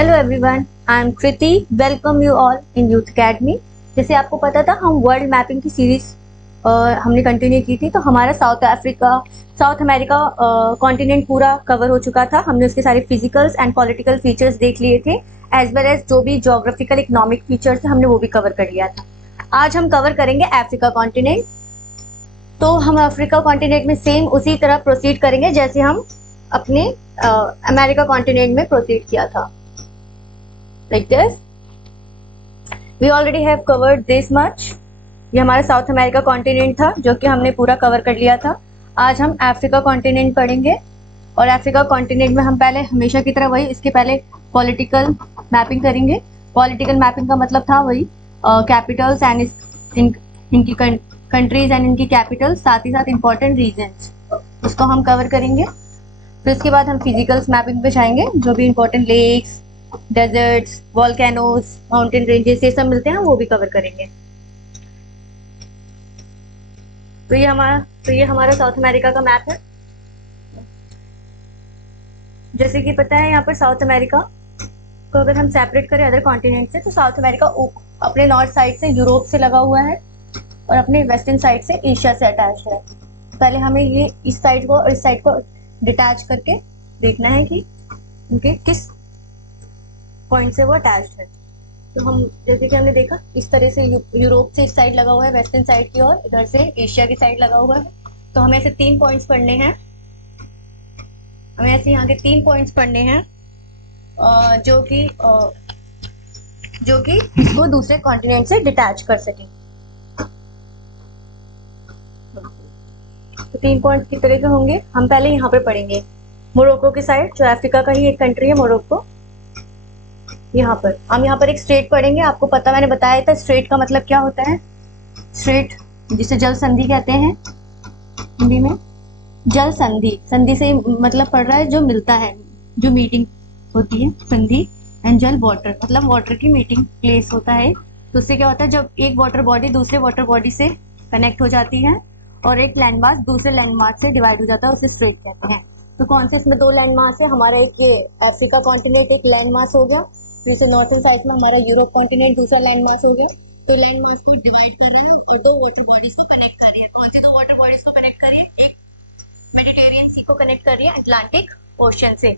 Hello everyone, I am Kriti. Welcome you all in youth academy. जैसे आपको पता था, हम वर्ल्ड मैपिंग की सीरीज हमने कंटिन्यू की थी। तो हमारा साउथ अमेरिका कॉन्टिनेंट पूरा कवर हो चुका था। हमने उसके सारे फिजिकल्स एंड पॉलिटिकल फीचर्स देख लिए थे, एज वेल एज जो भी जोग्राफिकल इकोनॉमिक फीचर्स थे हमने वो भी कवर कर लिया था। आज हम कवर करेंगे अफ्रीका कॉन्टिनेंट। तो हम अफ्रीका कॉन्टिनेंट में सेम उसी तरह प्रोसीड करेंगे जैसे हम अपने अमेरिका कॉन्टिनेंट में प्रोसीड किया था। Like this, we already have covered this much. ये हमारा साउथ अमेरिका कॉन्टिनेंट था जो कि हमने पूरा कवर कर लिया था। आज हम अफ्रीका कॉन्टिनेंट पढ़ेंगे और अफ्रीका कॉन्टिनेंट में हम पहले हमेशा की तरह वही इसके पहले पॉलिटिकल मैपिंग करेंगे। पॉलिटिकल मैपिंग का मतलब था वही कैपिटल्स एंड इनकी कंट्रीज एंड इनकी कैपिटल, साथ ही साथ इंपॉर्टेंट रीजन्स, उसको हम कवर करेंगे। फिर इसके बाद हम फिजिकल्स मैपिंग पे जाएंगे, जो भी important lakes, deserts, volcanoes, mountain ranges ये सब मिलते हैं वो भी कवर करेंगे। तो ये हमारा साउथ अमेरिका का मैप है। जैसे कि पता है यहाँ पर साउथ अमेरिका को अगर हम सेपरेट करें अदर कॉन्टिनेंट से, तो साउथ अमेरिका अपने नॉर्थ साइड से यूरोप से लगा हुआ है और अपने वेस्टर्न साइड से एशिया से अटैच है। पहले हमें ये इस साइड को और इस साइड को डिटैच करके देखना है कि उनके किस पॉइंट से वो अटैच्ड है। तो हम जैसे कि हमने देखा इस तरह से यूरोप से इस साइड लगा हुआ है वेस्टर्न साइड की, और इधर से एशिया की साइड लगा हुआ है। तो हमें ऐसे 3 पॉइंट्स पढ़ने हैं, हमें ऐसे यहाँ के 3 पॉइंट्स पढ़ने हैं जो कि इसको दूसरे कॉन्टिनेंट से डिटैच कर सकें। तो 3 पॉइंट्स किस तरह के होंगे हम पहले यहाँ पे पढ़ेंगे। मोरक्को की साइड, जो अफ्रीका का ही एक कंट्री है मोरक्को, यहाँ पर हम यहाँ पर एक स्ट्रेट पढ़ेंगे। आपको पता, मैंने बताया था स्ट्रेट का मतलब क्या होता है। स्ट्रेट जिसे जल संधि कहते हैं हिंदी में, जल संधि, संधि से मतलब पड़ रहा है जो मिलता है, जो मीटिंग होती है, संधि। एंड जल वाटर मतलब वाटर की मीटिंग प्लेस होता है। तो उससे क्या होता है, जब एक वाटर बॉडी दूसरे वाटर बॉडी से कनेक्ट हो जाती है और एक लैंडमास दूसरे लैंडमास से डिवाइड हो जाता है, उसे स्ट्रेट कहते हैं। तो कौन से इसमें 2 लैंडमास है, हमारा एक अफ्रीका कॉन्टिनेंट एक लैंडमास हो गया, दूसरे नॉर्थन साइड में हमारा यूरोप कॉन्टिनेंट दूसरा लैंडमास हो गया। तो लैंडमास को डिवाइड कर रही है और 2 वाटर बॉडीज को कनेक्ट कर रही है। कौन सी 2 वाटर बॉडीज को कनेक्ट कर रही है, एक मेडिटेरियन सी को कनेक्ट कर रही है अटलांटिक ओशन से,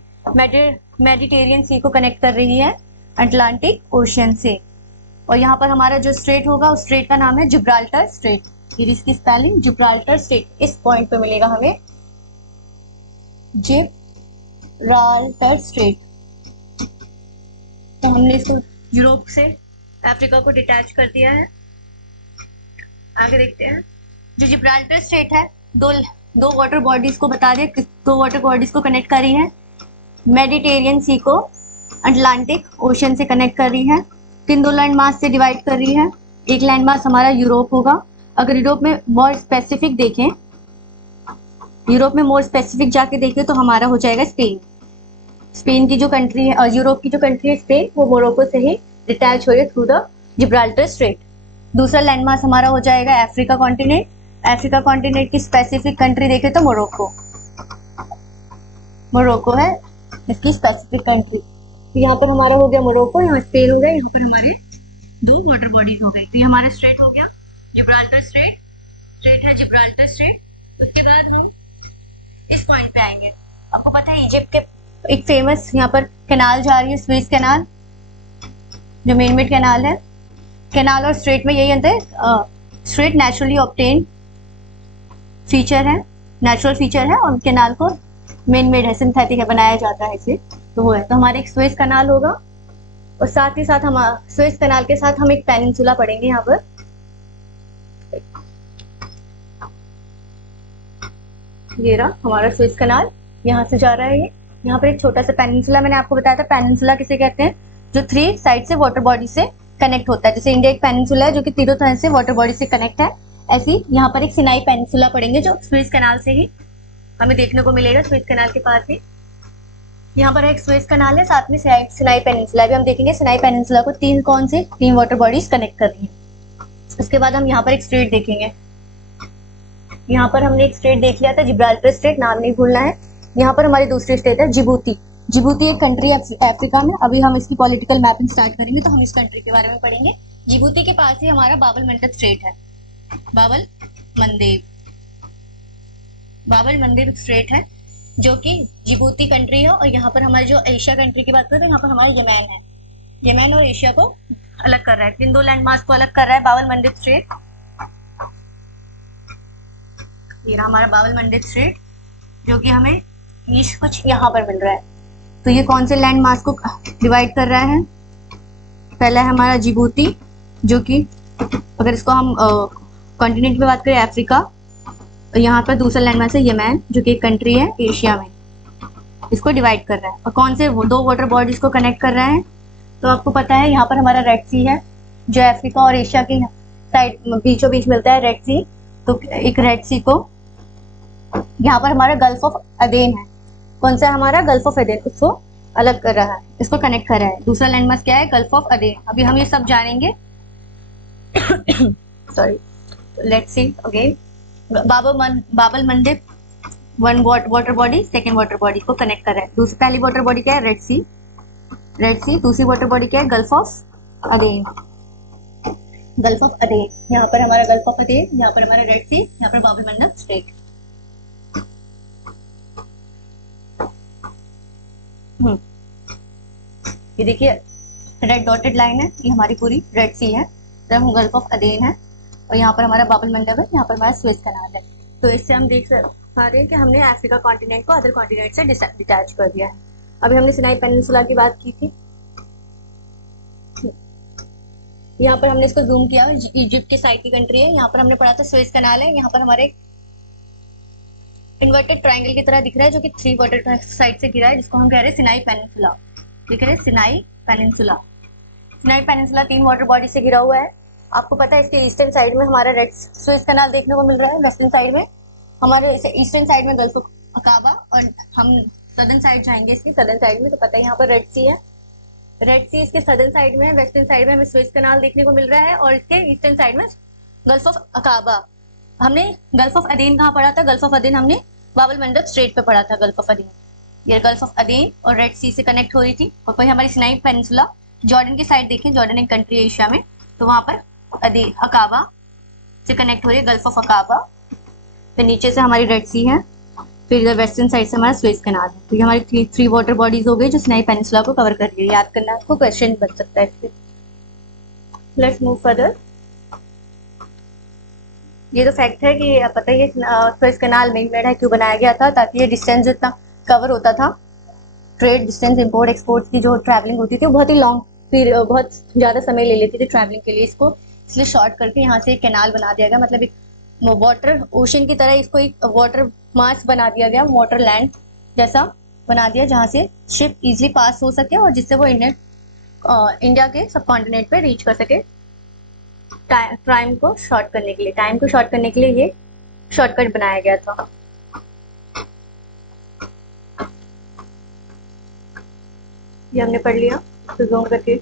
मेडिटेरियन सी को कनेक्ट कर रही है अटलांटिक ओशन से। और यहाँ पर हमारा जो स्ट्रेट होगा उस स्ट्रेट का नाम है जिब्राल्टर स्ट्रेट। ये इसकी स्पेलिंग जिब्राल्टर स्ट्रेट, इस पॉइंट पे मिलेगा हमें जिब्राल्टर स्ट्रेट। तो हमने इसको यूरोप से अफ्रीका को डिटैच कर दिया है। आगे देखते हैं, जो जिब्राल्टर स्ट्रेट है दो वाटर बॉडीज को बता दिया, 2 वाटर बॉडीज को कनेक्ट कर रही है, मेडिटेरियन सी को अटलांटिक ओशन से कनेक्ट कर रही है, 2 लैंड मास से डिवाइड कर रही है। एक लैंड मास हमारा यूरोप होगा। अगर यूरोप में मोर स्पेसिफिक देखें, यूरोप में मोर स्पेसिफिक जाके देखें तो हमारा हो जाएगा स्पेन। स्पेन की जो कंट्री है और यूरोप की जो कंट्री है स्पेन, वो मोरक्को से ही डिटैच हो रही है थ्रू द जिब्राल्टर स्ट्रेट। दूसरा लैंडमास हमारा हो जाएगा अफ्रीका कॉन्टिनेंट। अफ्रीका कॉन्टिनेंट की स्पेसिफिक कंट्री देखें तो मोरक्को है इसकी स्पेसिफिक कंट्री। तो यहाँ पर हमारा हो गया मोरक्को, यहाँ स्पेन हो गया, यहाँ पर हमारे 2 वाटर बॉडीज हो गई। तो ये हमारा स्ट्रेट हो गया जिब्राल्टर स्ट्रेट, स्ट्रेट है जिब्राल्टर स्ट्रेट। उसके बाद हम इस पॉइंट पे आएंगे। आपको पता है इजिप्ट के एक फेमस यहाँ पर कैनाल जा रही है, स्वेज कैनाल, जो मेन कैनाल है। कैनाल और स्ट्रेट में यही अंतर है, स्ट्रेट नेचुरली ऑब्टेन्ड फीचर है, नेचुरल फीचर है, और कैनाल को मेड है, सिंथेटिक है, बनाया जाता है इसे। तो वो है, तो हमारे एक स्वेज कैनाल होगा और साथ ही साथ हम स्वेज कैनाल के साथ हम एक पेनिनसुला पढ़ेंगे। यहाँ पर ये रहा हमारा स्वेज कैनाल, यहाँ से जा रहा है ये। यहाँ पर एक छोटा सा पेनिनसुला, मैंने आपको बताया था पेनिनसुला किसे कहते हैं, जो 3 साइड से वाटर बॉडी से कनेक्ट होता है। जैसे इंडिया एक पेनिनसुला है जो कि तीनों तरह से वाटर बॉडी से कनेक्ट है, ऐसी यहाँ पर एक सिनाई पेनिनसुला पढ़ेंगे जो स्वेज कैनाल से ही हमें देखने को मिलेगा, स्वेज कैनाल के पास ही। यहाँ पर एक स्वेज कैनाल है, साथ में सिनाई पेनिनसुला भी हम देखेंगे। सिनाई पेनिनसुला को 3 वाटर बॉडीज कनेक्ट कर रही है। उसके बाद हम यहाँ पर एक स्ट्रेट देखेंगे। यहाँ पर हमने एक स्ट्रेट देख लिया था जिब्राल्टर स्ट्रेट, नाम नहीं भूलना है। यहाँ पर हमारी दूसरी स्टेट है जिबूती, जिबूती एक कंट्री है अफ्रीका में। अभी हम इसकी पॉलिटिकल मैपिंग स्टार्ट करेंगे तो हम इस कंट्री के बारे में पढ़ेंगे। जिबूती के पास ही हमारा बाबल मंडब स्ट्रेट है। बाबल मंडेब, बाबल मंडेब स्ट्रेट है जो कि जिबूती कंट्री है। और यहाँ पर हमारे जो एशिया कंट्री की बात करें तो यहाँ पर हमारा यमन है। यमन और एशिया को अलग कर रहा है, इन दो लैंडमार्क को अलग कर रहा है बाबल मंडेब स्ट्रेट। ये रहा हमारा बाबल मंडेब स्ट्रेट जो कि हमें ईस्ट कुछ यहाँ पर मिल रहा है। तो ये कौन से लैंडमार्क को डिवाइड कर रहा है? पहला है हमारा जिबूती जो कि अगर इसको हम कॉन्टिनेंट में बात करें अफ्रीका, और यहाँ पर दूसरा लैंडमार्क है यमन जो कि एक कंट्री है एशिया में, इसको डिवाइड कर रहा है। और कौन से दो वाटर बॉडीज को कनेक्ट कर रहा है? तो आपको पता है यहाँ पर हमारा रेड सी है जो अफ्रीका और एशिया की साइड बीचों बीच मिलता है, रेड सी। तो एक रेड सी को यहाँ पर हमारा गल्फ ऑफ अदेन है। कौन सा है हमारा? गल्फ ऑफ अदेन, उसको अलग कर रहा है, इसको कनेक्ट कर रहा है। दूसरा लैंडमार्क क्या है? Gulf of Aden. अभी हम ये सब जानेंगे। Sorry, let's see again. Bab el Mandeb one water body second water body को कनेक्ट कर रहा है। दूसरी पहली वाटर बॉडी क्या है? Red Sea, Red Sea. दूसरी वाटर बॉडी क्या है? Gulf of Aden, Gulf of Aden. यहाँ पर हमारा गल्फ ऑफ अदेन, यहाँ पर हमारा रेड सी, यहाँ पर बाबल मंडब स्ट्रेट। ये देखिए रेड डॉटेड लाइन है, ये हमारी पूरी रेड सी है, गल्फ ऑफ अदेन है। और यहाँ पर हमारा बाबल मंडब है, यहाँ पर हमारा स्वेज कनाल है। तो इससे हम देख पा रहे हैं कि हमने अफ्रीका कॉन्टिनेंट को अदर कॉन्टिनेंट से डिटैच कर दिया है। अभी हमने सिनाई पेनिनसुला की बात की थी, यहाँ पर हमने इसको जूम किया, इजिप्ट के साइड की कंट्री है। यहाँ पर हमने पढ़ा था स्वेज कनाल है, यहाँ पर हमारे इन्वर्टेड ट्रायंगल की तरह दिख रहा है जो कि 3 वाटर साइड से गिरा है, जिसको हम कह रहे हैं सिनाई पेनिनसुला। दिख रहे हैं Sinai peninsula. Sinai peninsula 3 water body से घिरा हुआ है। आपको पता है इसके ईस्टर्न साइड में हमारा रेड स्वेज कनाल देखने को मिल रहा है, वेस्टर्न साइड में हमारे ईस्टर्न साइड में गल्फ ऑफ अकाबा, और हम सदर्न साइड जाएंगे इसकी सदर्न साइड में तो पता है यहाँ पर रेड सी है। रेड सी इसके सदर्न साइड में, वेस्टर्न साइड में हमें स्वेज कनाल देखने को मिल रहा है, और इसके ईस्टर्न साइड में गल्फ ऑफ अकाबा। हमने गल्फ ऑफ अदेन कहाँ पढ़ा था? गल्फ ऑफ अदेन हमने बाबल मंडब स्ट्रेट पे पढ़ा था। गल्फ ऑफ अदेन, ये गल्फ ऑफ अदेन और रेड सी से कनेक्ट हो रही थी। और वही हमारी सिनाई पेनिनसुला जॉर्डन की साइड देखें, जॉर्डन एक कंट्री है एशिया में, तो वहां पर अकाबा से कनेक्ट हो रही है, गल्फ ऑफ अकाबा। फिर नीचे से हमारी रेड सी है, फिर इधर वेस्टर्न साइड से हमारा स्वेज कनाल है। तो ये हमारी थ्री वाटर बॉडीज हो गई जो सिनाई पेनिनसुला को कवर कर रही है। याद करना, आपको क्वेश्चन बन सकता है इससे। Let's move further. ये तो फैक्ट है कि पता ही है स्वेज कनाल मेन मेड है क्यों बनाया गया था, ताकि ये डिस्टेंस जितना कवर होता था, ट्रेड डिस्टेंस, इंपोर्ट एक्सपोर्ट की जो ट्रैवलिंग होती थी वो बहुत ही लॉन्ग, फिर बहुत ज्यादा समय ले लेती थी ट्रैवलिंग के लिए। इसको इसलिए शॉर्ट करके यहाँ से एक कैनाल बना दिया गया, मतलब एक वाटर ओशन की तरह इसको एक वाटर मास बना दिया गया, वाटर लैंड जैसा बना दिया, जहाँ से शिप इजिली पास हो सके और जिससे वो इंडिया के सब कॉन्टिनेंट पे रीच कर सके। टाइम को शॉर्ट करने के लिए ये शॉर्टकट बनाया गया था। ये हमने पढ़ लिया, तो जूम करके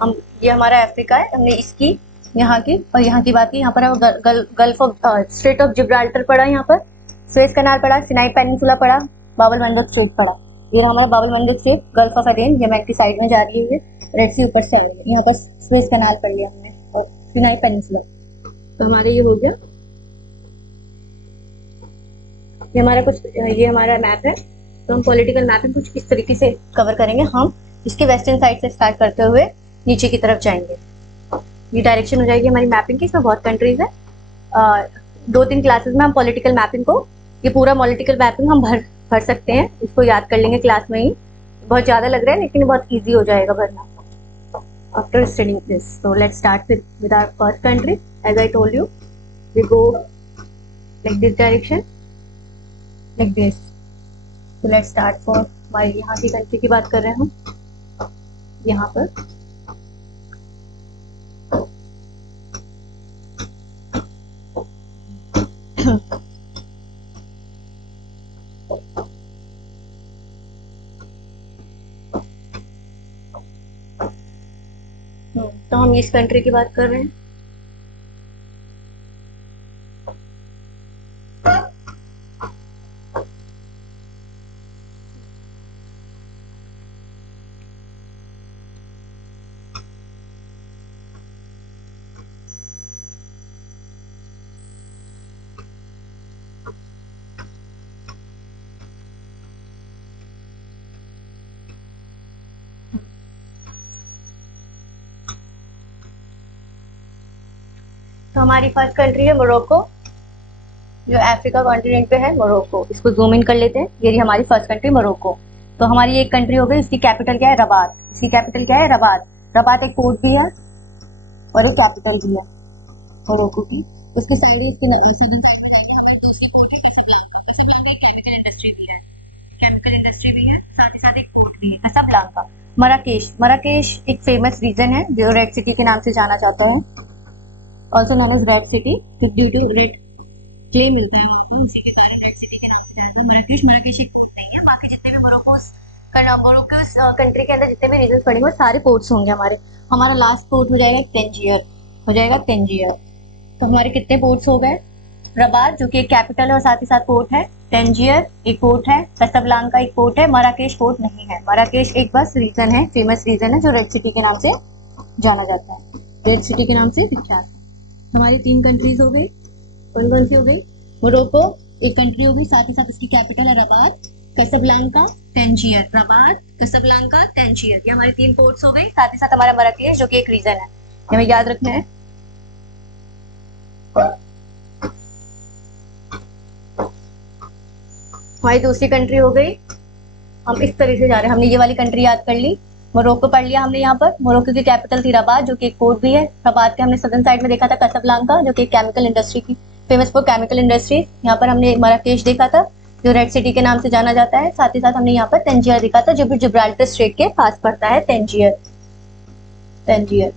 हम, ये हमारा अफ्रीका है, हमने इसकी यहाँ की और यहाँ की बात की। यहाँ पर gulf of straight of Gibraltar पढ़ा, यहाँ पर स्वेज कनाल पढ़ा, सिनाई पेनिनसुला पढ़ा, बाबल मंडब स्ट्रेट पढ़ा। ये हमारा बाबल मंडब स्ट्रेट, गल्फ ऑफ अदेन यमन की साइड में जा रही है, रेड सी ऊपर से आ रही है। यहाँ पर स्वेज कनाल पढ़ लिया हमने और सिनाई पेनिनसुला। तो हमारे ये हो गया, ये हमारा मैप है। तो हम पॉलिटिकल मैपिंग कुछ इस तरीके से कवर करेंगे। हम इसके वेस्टर्न साइड से स्टार्ट करते हुए नीचे की तरफ जाएंगे। ये डायरेक्शन हो जाएगी हमारी मैपिंग की। इसमें बहुत कंट्रीज है। 2-3 क्लासेस में हम पॉलिटिकल मैपिंग को, ये पूरा पॉलिटिकल मैपिंग हम भर सकते हैं, इसको याद कर लेंगे क्लास में ही। बहुत ज्यादा लग रहा है लेकिन बहुत ईजी हो जाएगा भरना after studying this. So let's start with our first country. As I told you, we go like this direction, like this. तो लेट्स स्टार्ट फॉर हमारी यहाँ की कंट्री की बात कर रहे हैं हम। यहाँ पर तो हम इस कंट्री की बात कर रहे हैं। तो हमारी फर्स्ट कंट्री है मोरक्को, जो अफ्रीका कॉन्टिनेंट पे है मोरक्को। इसको जूम इन कर लेते हैं। ये रही हमारी फर्स्ट कंट्री मोरक्को। तो हमारी एक कंट्री हो गई, इसकी कैपिटल क्या है? रबात। इसकी कैपिटल क्या है? रबात। रबात एक पोर्ट भी है और एक कैपिटल भी है मोरक्को की। इसके साइड इसके सदर्न साइड में जाएंगे, हमारी दूसरी पोर्ट है कसब्लांका। कसब्लांका एक केमिकल इंडस्ट्री भी है, केमिकल इंडस्ट्री भी है, साथ ही साथ एक पोर्ट भी है कसब्लांका। मराकेश, मराकेश एक फेमस रीजन है जो रेड सिटी के नाम से जाना जाता है, also known as red city, due to red clay मिलता है वहाँ पर, उसी के कारण रेड सिटी के नाम से जाना जाता है। मराकेश, मराकेश एक पोर्ट नहीं है, बाकी जितने भी मोरक्कोस कंट्री के अंदर जितने भी रीजन पड़ेंगे वो सारे पोर्ट्स होंगे हमारे। हमारा लास्ट पोर्ट हो जाएगा तंजियर, हो जाएगा तंजियर। तो हमारे कितने पोर्ट्स हो गए? रबात जो कि एक कैपिटल है और साथ ही साथ पोर्ट है, तंजियर एक पोर्ट है, कसब्लांका एक पोर्ट है, मराकेश पोर्ट नहीं है। मराकेश एक बस रीजन है, फेमस रीजन है जो रेड सिटी के नाम से जाना जाता है, रेड सिटी के नाम से विख्यात है। हमारी 3 कंट्रीज हो गई। कौन कौन सी हो गई? मोरक्को एक कंट्री हो गई, साथ ही साथ इसकी कैपिटल है रबात, कसब्लांका, तंजियर। रबात, कसब्लांका, तंजियर, ये हमारी 3 पोर्ट्स हो गई। साथ ही साथ हमारा मराकेश जो कि एक रीजन है, हमें याद रखना है। हमारी दूसरी कंट्री हो गई। हम इस तरह से जा रहे हैं, हमने ये वाली कंट्री याद कर ली, मोरक्को पढ़ लिया हमने। यहाँ पर मोरक्को की कैपिटल थी रबात जो कि एक पोर्ट भी है। रबात के हमने सदर्न साइड में देखा था कसब्लांका जो कि एक केमिकल इंडस्ट्री की, फेमस फॉर केमिकल इंडस्ट्री। यहाँ पर हमने मराकेश देखा था जो रेड सिटी के नाम से जाना जाता है। साथ ही साथ हमने यहाँ पर तंजियर देखा था जो भी जिब्राल्टर स्ट्रेट के पास पड़ता है। तंजियर, तंजियर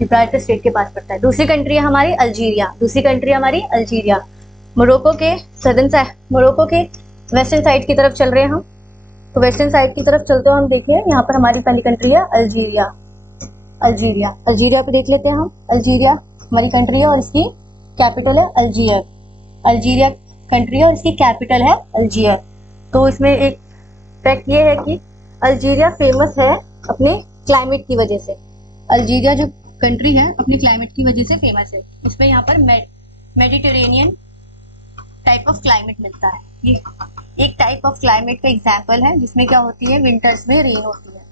जिब्राल्टर स्ट्रेट के पास पड़ता है। दूसरी कंट्री है हमारी अल्जीरिया। दूसरी कंट्री हमारी अल्जीरिया। मोरक्को के सदर्न साइड, मोरक्को के वेस्टर्न साइड की तरफ चल रहे हैं हम। तो वेस्टर्न साइड की तरफ चलते हो हम, देखिए यहाँ पर हमारी पहली कंट्री है अल्जीरिया। अल्जीरिया, अल्जीरिया पे देख लेते हैं हम। अल्जीरिया हमारी कंट्री है और इसकी कैपिटल है अल्जीयर। अल्जीरिया कंट्री है और इसकी कैपिटल है अल्जीयर। तो इसमें एक फैक्ट ये है कि अल्जीरिया फेमस है अपने क्लाइमेट की वजह से। अल्जीरिया जो कंट्री है अपने क्लाइमेट की वजह से फेमस है। इसमें यहाँ पर मेडिटेरेनियन टाइप ऑफ क्लाइमेट मिलता है। ये एक टाइप ऑफ क्लाइमेट का एग्जाम्पल है जिसमें क्या होती है, विंटर्स में रेन होती है।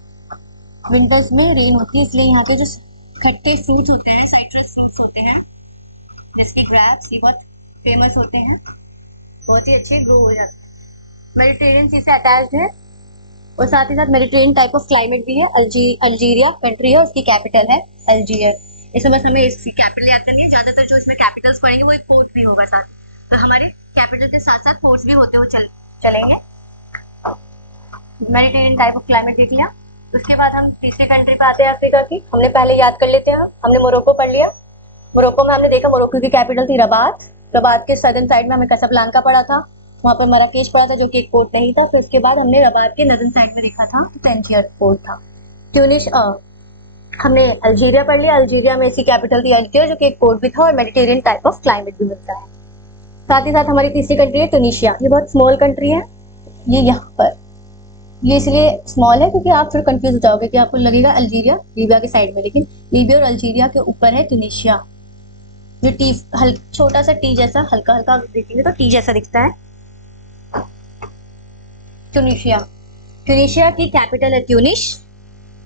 विंटर्स में रेन होती है, इसलिए यहाँ के जो खट्टे फ्रूट्स होते हैं, साइट्रस फ्रूट्स होते हैं जैसे ग्रेप्स, ये बहुत फेमस होते हैं, बहुत ही अच्छे ग्रो हो जाते हैं। मेडिटेरियन सी से अटैच्ड है और साथ ही साथ मेडिटेरियन टाइप ऑफ क्लाइमेट भी है। अल्जीरिया कंट्री है, उसकी कैपिटल है अल्जीयर। इसमें बस हमें इसकी कैपिटल याद करनी है। ज्यादातर जो इसमें कैपिटल्स पढ़ेंगे वो एक पोर्ट भी होगा साथ, तो हमारे कैपिटल के साथ साथ पोर्ट्स भी होते हुए चलेंगे। मेडिटेरियन टाइप ऑफ क्लाइमेट देख लिया। उसके बाद हम तीसरी कंट्री पे आते हैं अफ्रीका की। हमने पहले याद कर लेते हैं, हमने मोरक्को पढ़ लिया। मोरक्को में हमने देखा मोरक्को की कैपिटल थी रबात। रबात के सदर्न साइड में हमें कसब्लांका पड़ा था, वहाँ पर मराकेश पड़ा था जो कि एक पोर्ट नहीं था। फिर उसके बाद हमने रबात के नदर्न साइड में देखा था तो तंजियर पोर्ट था। ट्यूनिश हमने अल्जीरिया पढ़ लिया। अल्जीरिया में इसकी कैपिटल थी अल्जीयर जो कि एक पोर्ट भी था और मेडिटेरियन टाइप ऑफ क्लाइमेट भी मिलता है। साथ ही साथ हमारी तीसरी कंट्री है तुनिशिया। ये बहुत स्मॉल कंट्री है, ये यहाँ पर, ये इसलिए स्मॉल है क्योंकि आप थोड़ा कंफ्यूज हो जाओगे कि आपको लगेगा अल्जीरिया लीबिया के साइड में, लेकिन लीबिया और अल्जीरिया के ऊपर है तुनिशिया, जो टी छोटा सा टी जैसा, हल्का हल्का देखेंगे तो टी जैसा दिखता है। तुनिशिया, तुनिशिया की कैपिटल है ट्यूनिश।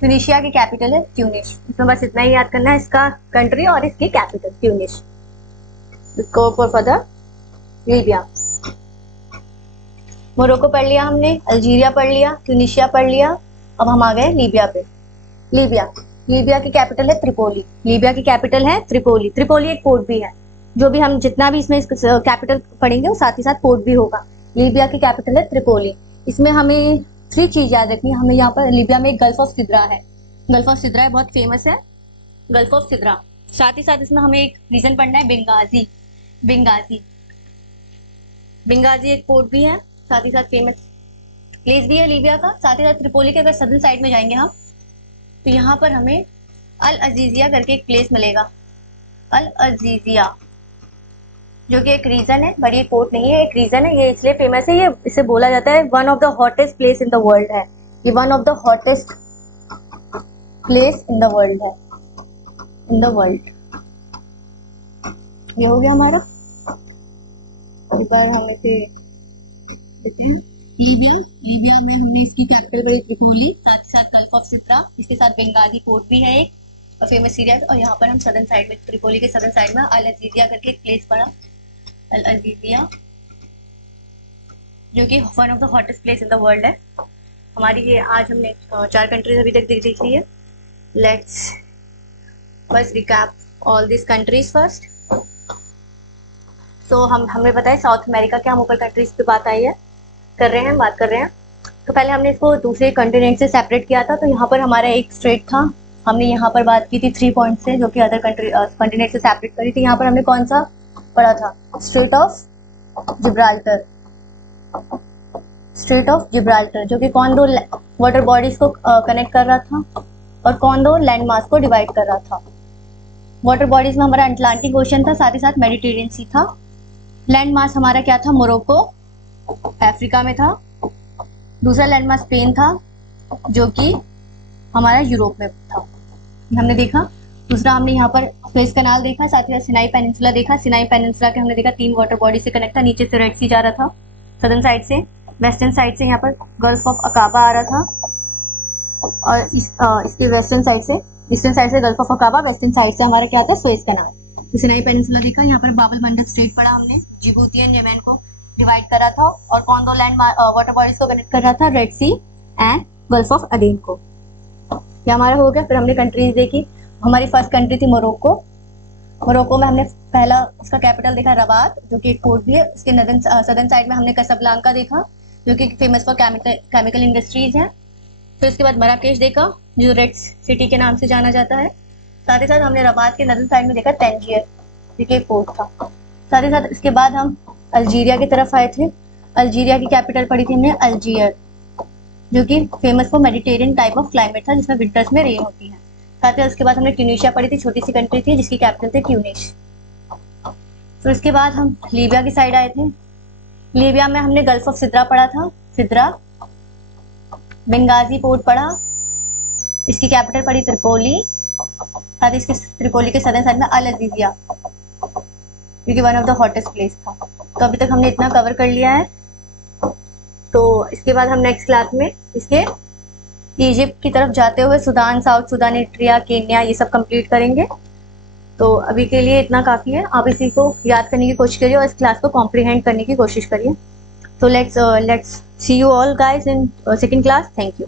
तुनिशिया की कैपिटल है ट्यूनिश। इसमें बस इतना ही याद करना है, इसका कंट्री और इसकी capital Tunis. Go for further Libya. Morocco पढ़ लिया हमने, अल्जीरिया पढ़ लिया, ट्यूनिशिया पढ़ लिया। अब हम आ गए लीबिया पे। लीबिया, लीबिया की कैपिटल है त्रिपोली। लीबिया की कैपिटल है त्रिपोली। त्रिपोली एक पोर्ट भी है। जो भी हम जितना भी इसमें कैपिटल पढ़ेंगे वो साथ ही साथ पोर्ट भी होगा। लीबिया की कैपिटल है त्रिपोली। इसमें हमें 3 चीज याद रखनी है। हमें यहाँ पर लीबिया में गल्फ ऑफ सिद्रा है, गल्फ ऑफ सिद्रा बहुत फेमस है, गल्फ ऑफ सिद्रा। साथ ही साथ इसमें हमें एक रीजन पढ़ना है बेंगाजी। बेंगाजी, बेंगाजी एक पोर्ट भी है, साथ ही साथ फेमस प्लेस भी है लीबिया का। साथ ही साथ त्रिपोली के अगर सदर्न साइड में जाएंगे हम तो यहाँ पर हमें अल अजीजिया करके एक प्लेस मिलेगा। अल अजीजिया जो कि एक रीजन है, बड़ी पोर्ट नहीं है, एक रीजन है। ये इसलिए फेमस है, ये इसे बोला जाता है one of the hottest place in the world है। ये one of the hottest place in the world है, इन द वर्ल्ड। ये हो गया हमारा। एक बार हम इसे लीबिया, लीबिया में हमने इसकी कैपिटल बड़ी त्रिपोली, साथ ही साथ गल्फ ऑफ सिद्रा, इसके साथ बेंगाजी पोर्ट भी है एक, फेमस सीरिया। और यहाँ पर हम सदर्न साइड में, त्रिपोली के सदर्न साइड में अल अजीजिया करके एक प्लेस पड़ा, अल अजीजिया, जो कि one of the hottest place in the world है। हमारी ये आज हमने 4 कंट्रीज अभी तक देख ली है। लेट्स बस recap all this countries first. तो हमें पता है साउथ अमेरिका के हम ऊपर कंट्रीज पे बात कर रहे हैं। तो पहले हमने इसको दूसरे कॉन्टिनेंट से सेपरेट किया था। तो यहाँ पर हमारा एक स्ट्रेट था, हमने यहाँ पर बात की थी 3 पॉइंट से, जो कि अदर कॉन्टिनेंट से सेपरेट करी थी। यहाँ पर हमने कौन सा पढ़ा था? Straight of Gibraltar. Straight of Gibraltar जो कि कौन दो वाटर बॉडीज को कनेक्ट कर रहा था और कौन दो लैंड मास को डिवाइड कर रहा था। वाटर बॉडीज में हमारा अटलांटिक ओशन था, साथ ही साथ मेडिटेरियन सी था। लैंड मास हमारा क्या था? मोरक्को अफ्रीका में था। दूसरा लैंड मास स्पेन था, जो कि हमारा यूरोप में था, हमने देखा। दूसरा हमने यहाँ पर सुएज कनाल देखा, साथ ही साथ सिनाई पेनिनसुला देखा। सिनाई पेनिनसुला के हमने देखा 3 वाटर बॉडी से कनेक्ट था। नीचे से रेड सी जा रहा था सदर्न साइड से, वेस्टर्न साइड से यहाँ पर गल्फ ऑफ अकाबा आ रहा था, और इसके वेस्टर्न साइड से, ईस्टर्न साइड से gulf of Aqaba, western side से हमारा क्या था? सुएज कनाल। तो सिनाई पेनिनसुला देखा। यहाँ पर बाबल मंडप स्ट्रेट पड़ा, हमने जिबूती एंड यमन को डिवाइड करा था, और कौन दो लैंड वाटर बॉडीज को कनेक्ट कर रहा था? Red Sea and Gulf of Aden को। क्या हमारा हो गया? फिर हमने कंट्रीज देखी। हमारी फर्स्ट कंट्री थी मोरक्को। मोरक्को में हमने पहला उसका कैपिटल देखा रबात, जो कि एक पोर्ट भी है। उसके सदर्न साइड में हमने कसब्लांका देखा, जो कि फेमस फॉर केमिकल इंडस्ट्रीज है। फिर उसके बाद मराकेश देखा, जो रेड सिटी के नाम से जाना जाता है। साथ ही साथ हमने रबात के नदर्न साइड में देखा तंजीर, जो कि एक पोर्ट था। साथ ही साथ इसके बाद हम अल्जीरिया की तरफ आए थे। अल्जीरिया की कैपिटल पड़ी थी हमने अल्जीयर, जो कि famous for Mediterranean type of climate था, जिसमें विंटर्स में रेन होती है। साथ ही उसके बाद हमने ट्यूनीशिया पड़ी थी, छोटी सी कंट्री थी जिसकी कैपिटल थी ट्यूनिस। फिर उसके बाद हम लीबिया की साइड आए थे। लीबिया में हमने गल्फ ऑफ सिद्रा पढ़ा था, सिद्रा। बेंगाजी पोर्ट पढ़ा, इसकी कैपिटल पड़ी त्रिपोली। साथ ही इसके त्रिपोली के सदर्न साइड में अल अजीजिया, क्योंकि one of the hottest place था। तो अभी तक हमने इतना कवर कर लिया है। तो इसके बाद हम नेक्स्ट क्लास में इसके इजिप्ट की तरफ जाते हुए Sudan, south Sudan, Eritrea, Kenya, ये सब कंप्लीट करेंगे। तो अभी के लिए इतना काफ़ी है। आप इसी को याद करने की कोशिश करिए और इस क्लास को कॉम्प्रीहेंड करने की कोशिश करिए। तो let's see you all guys in second class. Thank you.